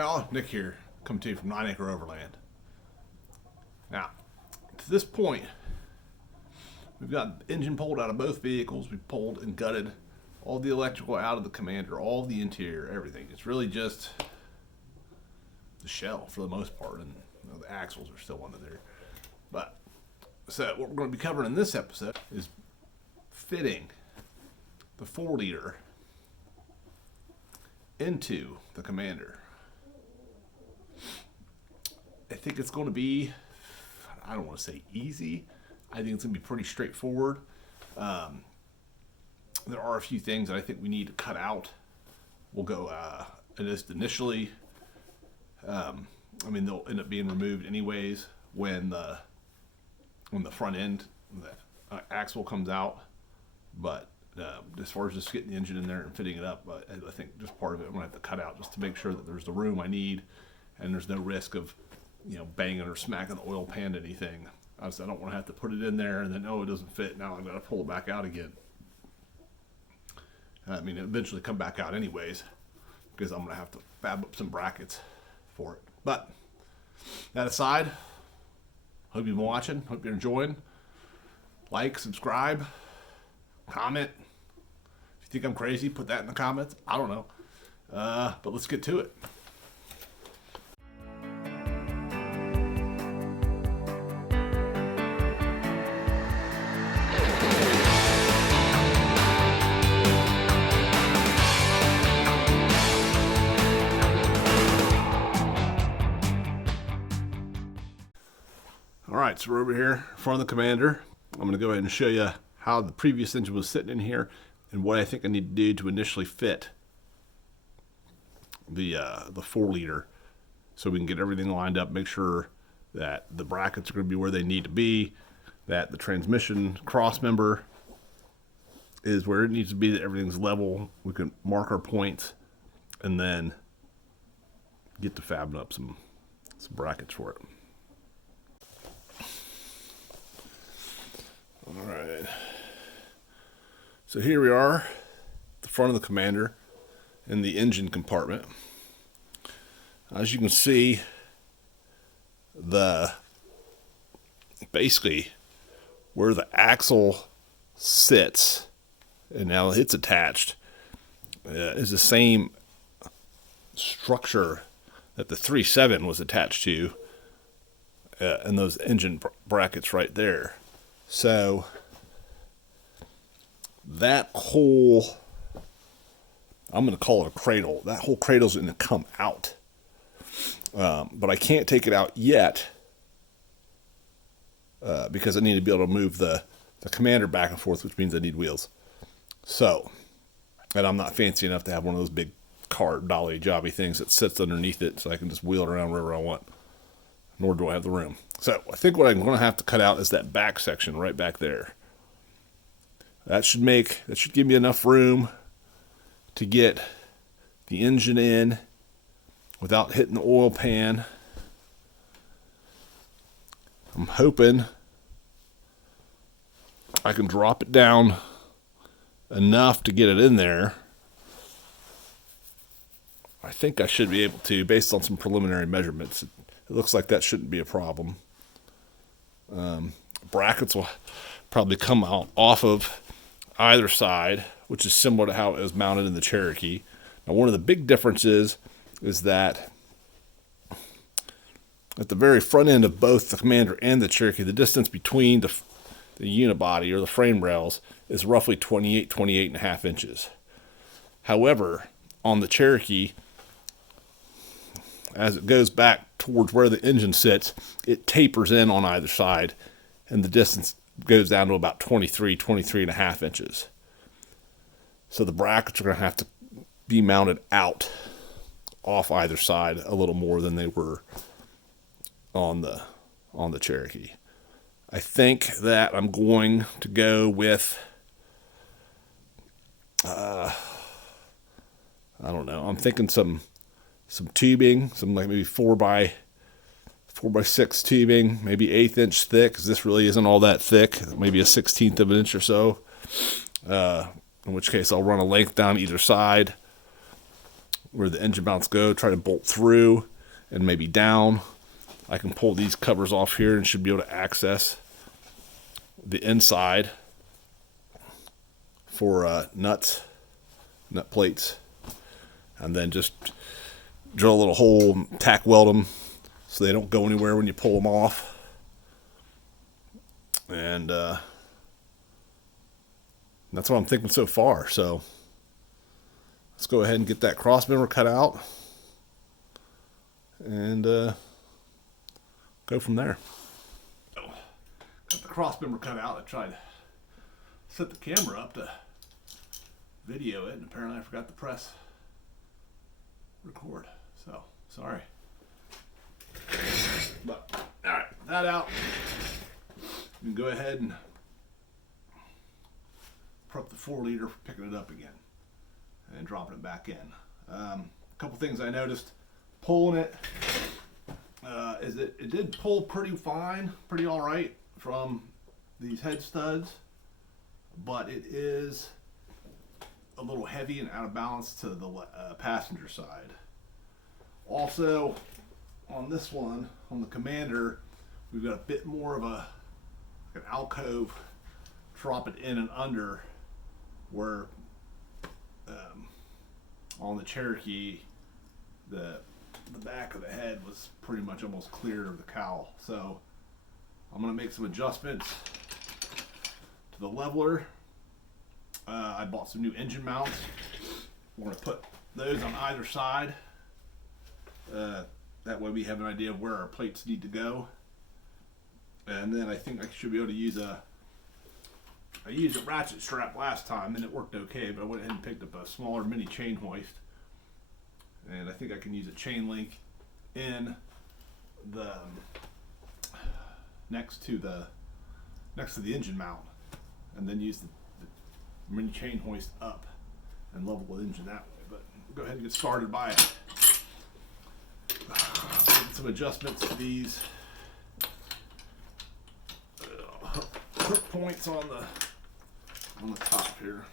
Hi all, Nick here, coming to you from 9 Acre Overland. Now, to this point, we've got the engine pulled out of both vehicles. We've pulled and gutted all the electrical out of the Commander, all the interior, everything. It's really just the shell for the most part, and the axles are still under there. But, so what we're going to be covering in this episode is fitting the 4-liter into the Commander. I think it's going to be, I don't want to say easy. I think it's going to be pretty straightforward. There are a few things that I think we need to cut out. We'll go just initially. They'll end up being removed anyways when the front end, the axle comes out. But as far as just getting the engine in there and fitting it up, I think just part of it I'm going to have to cut out just to make sure that there's the room I need and there's no risk of banging or smacking the oil pan to anything. Obviously, I don't want to have to put it in there and then, it doesn't fit. Now I've got to pull it back out again. Eventually come back out anyways, because I'm going to have to fab up some brackets for it. But that aside, hope you've been watching. Hope you're enjoying. Like, subscribe, comment. If you think I'm crazy, put that in the comments. I don't know. But let's get to it. Alright, so we're over here in front of the Commander. I'm going to go ahead and show you how the previous engine was sitting in here and what I think I need to do to initially fit the 4-liter so we can get everything lined up, make sure that the brackets are going to be where they need to be, that the transmission cross member is where it needs to be, that everything's level. We can mark our points and then get to fabbing up some brackets for it. All right, so here we are, the front of the Commander in the engine compartment. As you can see, basically where the axle sits and now it's attached is the same structure that the 3.7 was attached to, and those engine brackets right there. So that whole, I'm going to call it a cradle. That whole cradle's going to come out. But I can't take it out yet because I need to be able to move the Commander back and forth, which means I need wheels. So, and I'm not fancy enough to have one of those big car dolly jobby things that sits underneath it so I can just wheel it around wherever I want. Nor do I have the room. So I think what I'm going to have to cut out is that back section right back there. That should give me enough room to get the engine in without hitting the oil pan. I'm hoping I can drop it down enough to get it in there. I think I should be able to, based on some preliminary measurements. It looks like that shouldn't be a problem. Brackets will probably come out off of either side, which is similar to how it was mounted in the Cherokee. Now, one of the big differences is that at the very front end of both the Commander and the Cherokee, the distance between the unibody or the frame rails is roughly 28 and a half inches. However, on the Cherokee, as it goes back towards where the engine sits, it tapers in on either side, and the distance goes down to about 23 and a half inches. So the brackets are going to have to be mounted out off either side a little more than they were on the Cherokee. I think that I'm going to go with I don't know. I'm thinking some tubing, some like maybe 4x6 tubing, maybe 1/8 inch thick, because this really isn't all that thick, maybe a 1/16 of an inch or so. In which case I'll run a length down either side. where the engine mounts go, try to bolt through and maybe down. I can pull these covers off here and should be able to access the inside for nut plates, and then just drill a little hole, tack weld them so they don't go anywhere when you pull them off. And that's what I'm thinking so far. So let's go ahead and get that cross member cut out and go from there. Got the cross member cut out. I tried to set the camera up to video it, and apparently I forgot to press record. So sorry. But all right, that out. You can go ahead and prep the 4 liter for picking it up again and dropping it back in. A couple things I noticed pulling it is that it did pull pretty fine, pretty all right from these head studs, but it is a little heavy and out of balance to the passenger side. Also, on this one, on the Commander, we've got a bit more of an alcove, drop it in and under, where on the Cherokee, the back of the head was pretty much almost clear of the cowl. So I'm going to make some adjustments to the leveler. I bought some new engine mounts. We're going to put those on either side. That way we have an idea of where our plates need to go. And then I think I should be able to use I used a ratchet strap last time and it worked okay, but I went ahead and picked up a smaller mini chain hoist. And I think I can use a chain link in the next to the engine mount, and then use the mini chain hoist up and level the engine that way. But go ahead and get started by making some adjustments to these hook points on the top here.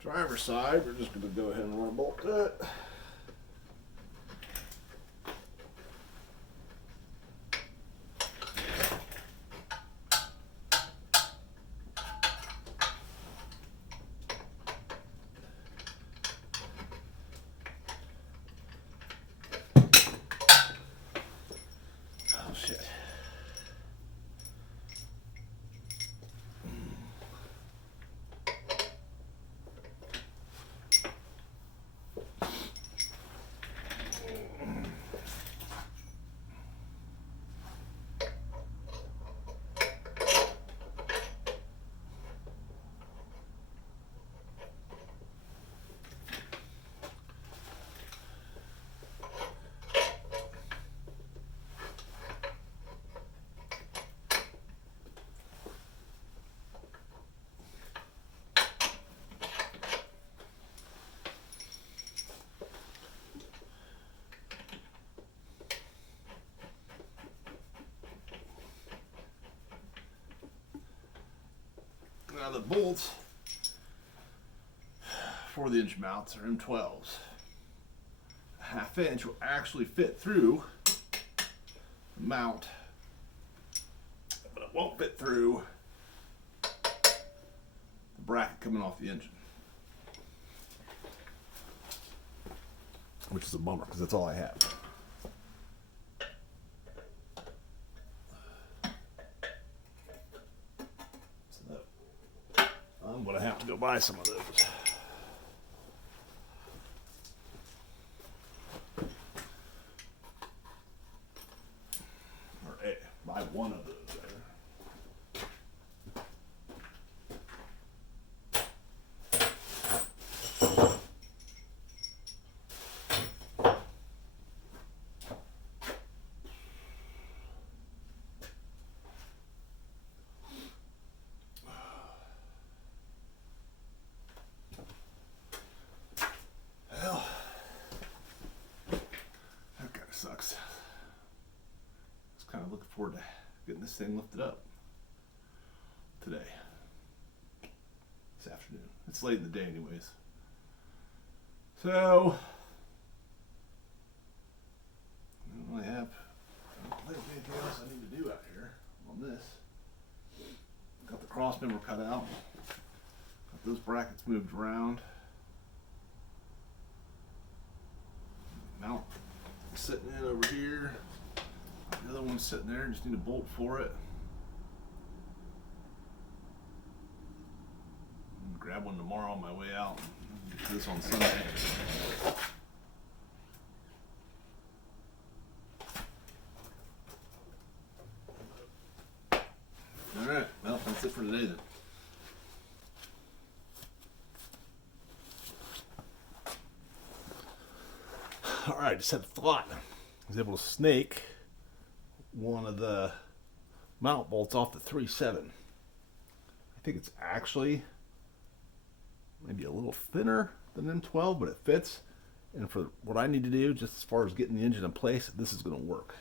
Driver's side, we're just going to go ahead and run a bolt to it. Oh shit. Now the bolts for the engine mounts are M12s. A 1/2 inch will actually fit through the mount, but it won't fit through the bracket coming off the engine. Which is a bummer because that's all I have. So I'm going to have to go buy some of those. Or buy one of those. Sucks. I was kind of looking forward to getting this thing lifted up today, this afternoon. It's late in the day anyways. So, I don't really have anything else I need to do out here on this. Got the cross member cut out. Got those brackets moved around. Mount sitting in over here. The other one's sitting there, just need a bolt for it. Grab one tomorrow on my way out. Get to this on Sunday. Alright, well, that's it for today then. Alright, just had a thought. I was able to snake one of the mount bolts off the 3.7. I think it's actually maybe a little thinner than M12, but it fits. And for what I need to do, just as far as getting the engine in place, this is going to work.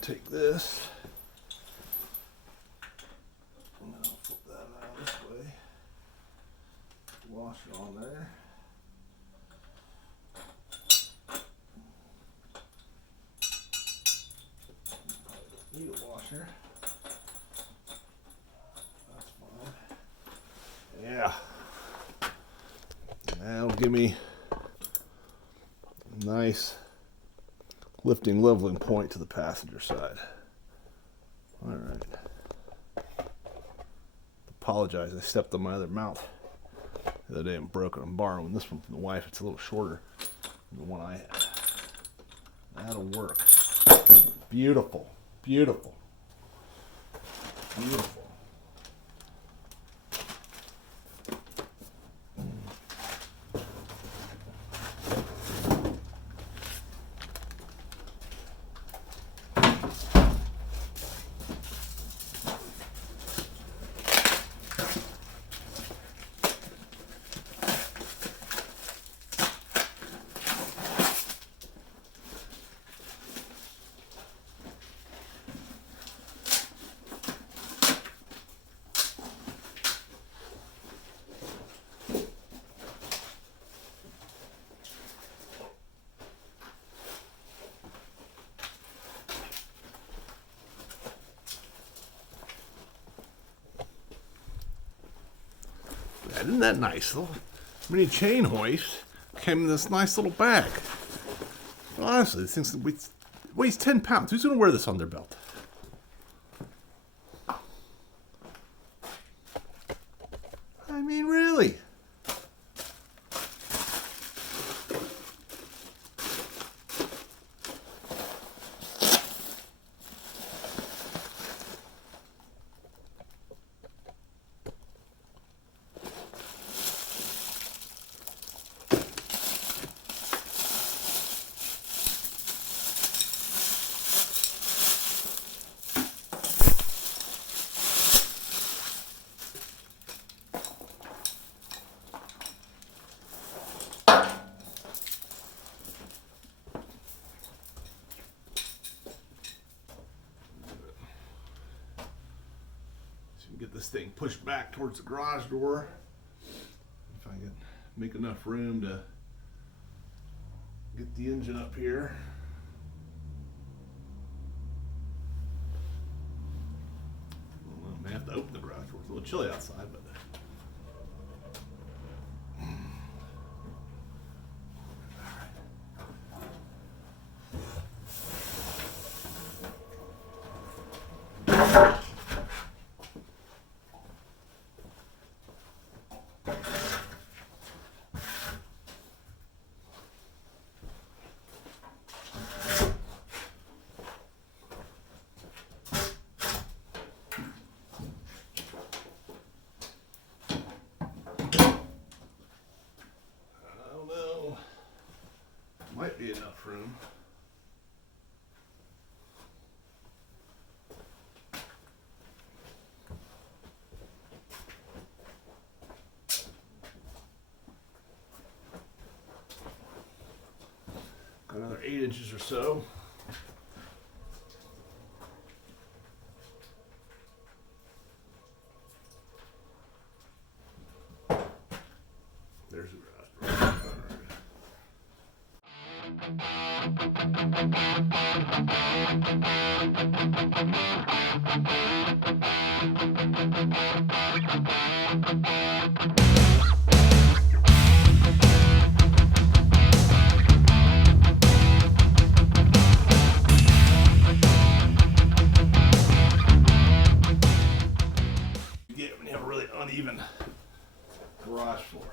Take this, and I'll flip that out this way, washer on there, need a washer, that's fine, yeah, that'll give me a nice lifting leveling point to the passenger side. All right. Apologize, I stepped on my other mount the other day and broke it. I'm borrowing this one from the wife. It's a little shorter than the one I had. That'll work. Beautiful, beautiful, beautiful. Isn't that nice? Little mini chain hoist came in this nice little bag. But honestly, this thing weighs 10 pounds. Who's going to wear this on their belt? I mean, really? Get this thing pushed back towards the garage door. If I can make enough room to get the engine up here. I may have to open the garage door. It's a little chilly outside, but might be enough room. Got another 8 inches or so. There's the garage door. You get when you have a really uneven garage floor.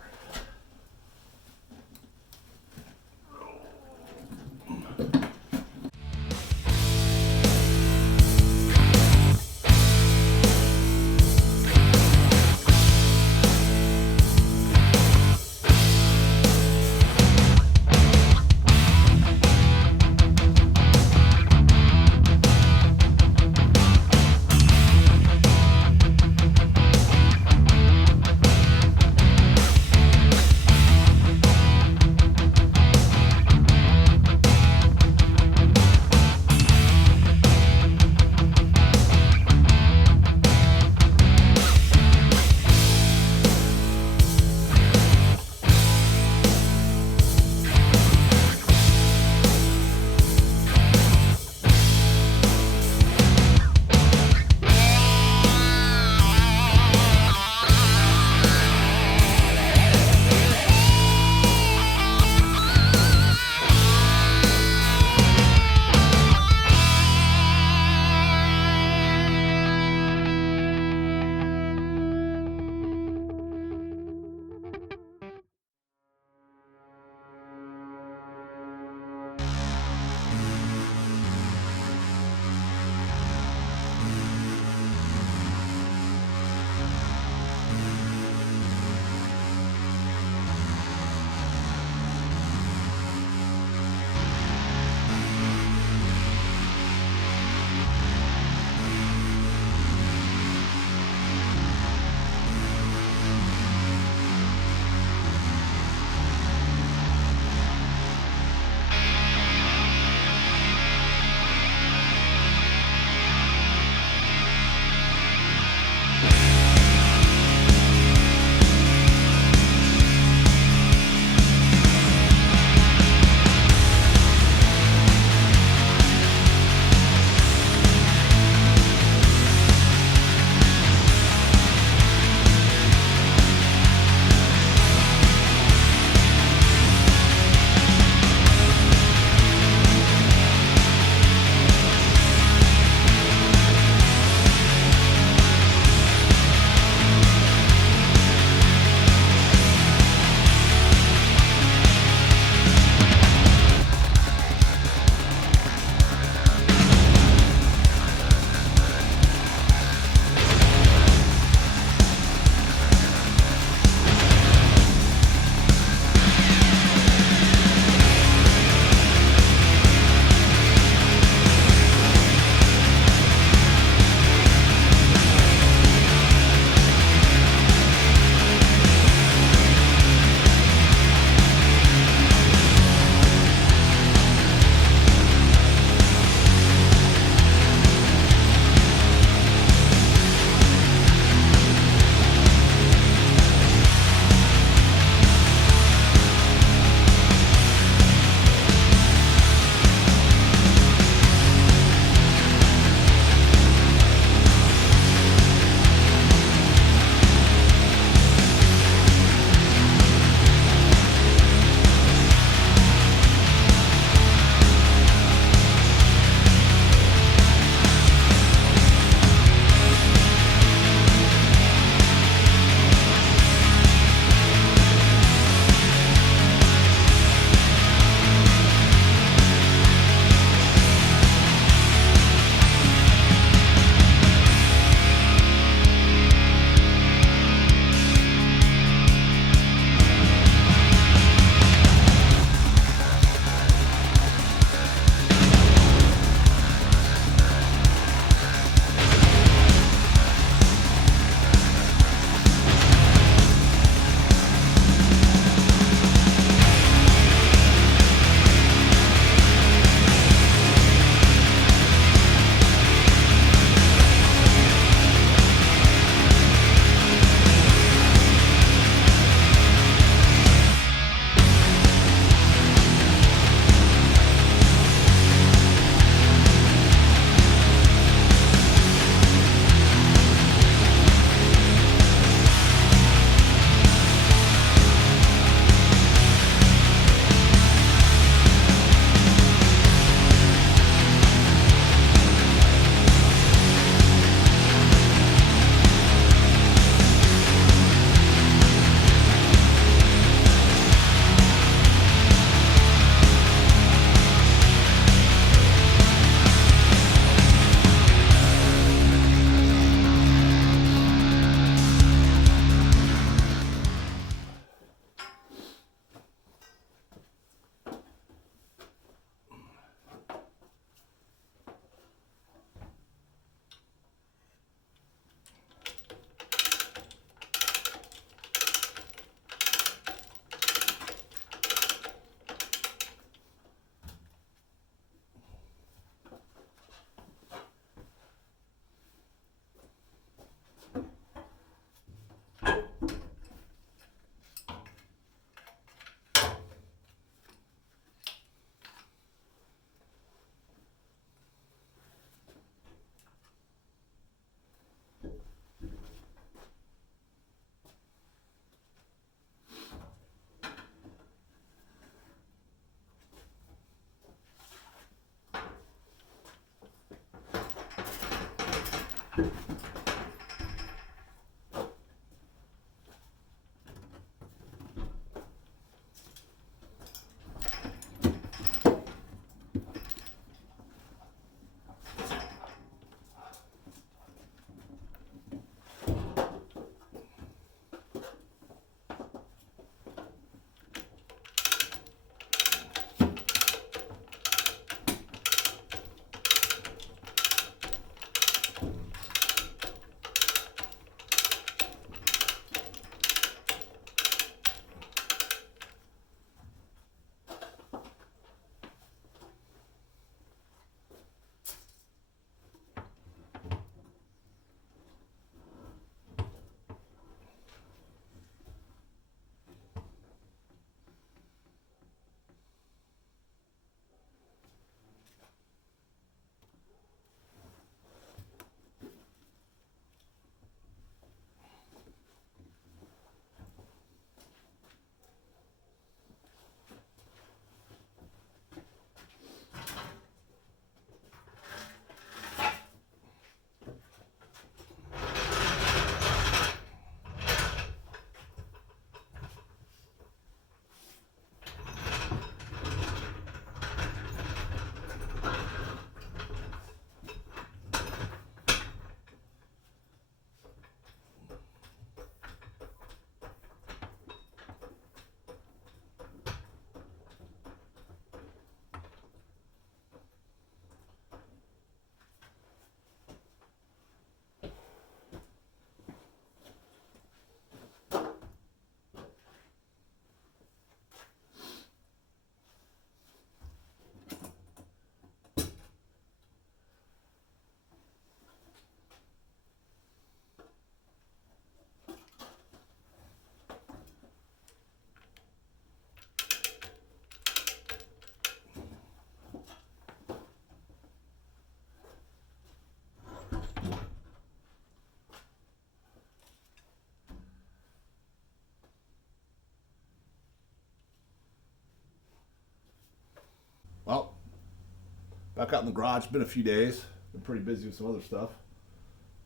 Back out in the garage. Been a few days. Been pretty busy with some other stuff.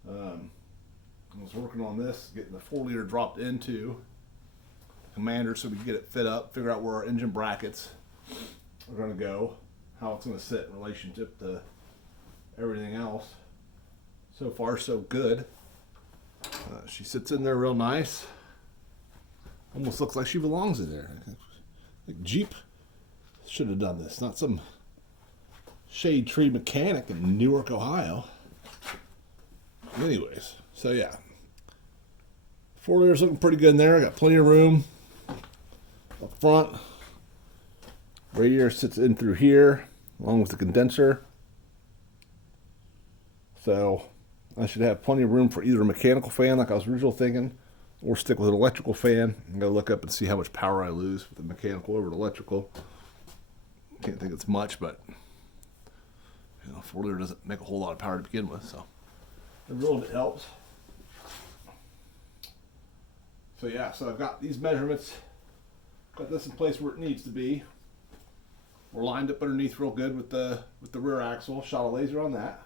I was working on this, getting the 4-liter dropped into Commander so we can get it fit up, figure out where our engine brackets are going to go, how it's going to sit in relationship to everything else. So far, so good. She sits in there real nice. Almost looks like she belongs in there. Like Jeep should have done this, not some shade tree mechanic in Newark, Ohio. Anyways, so yeah. 4-liter's looking pretty good in there. I got plenty of room up front. Radiator sits in through here, along with the condenser. So I should have plenty of room for either a mechanical fan, like I was originally thinking, or stick with an electrical fan. I'm gonna look up and see how much power I lose with the mechanical over the electrical. Can't think it's much, but 4-liter doesn't make a whole lot of power to begin with, so it really helps. So yeah, so I've got these measurements, got this in place where it needs to be. We're lined up underneath real good with the rear axle. Shot a laser on that.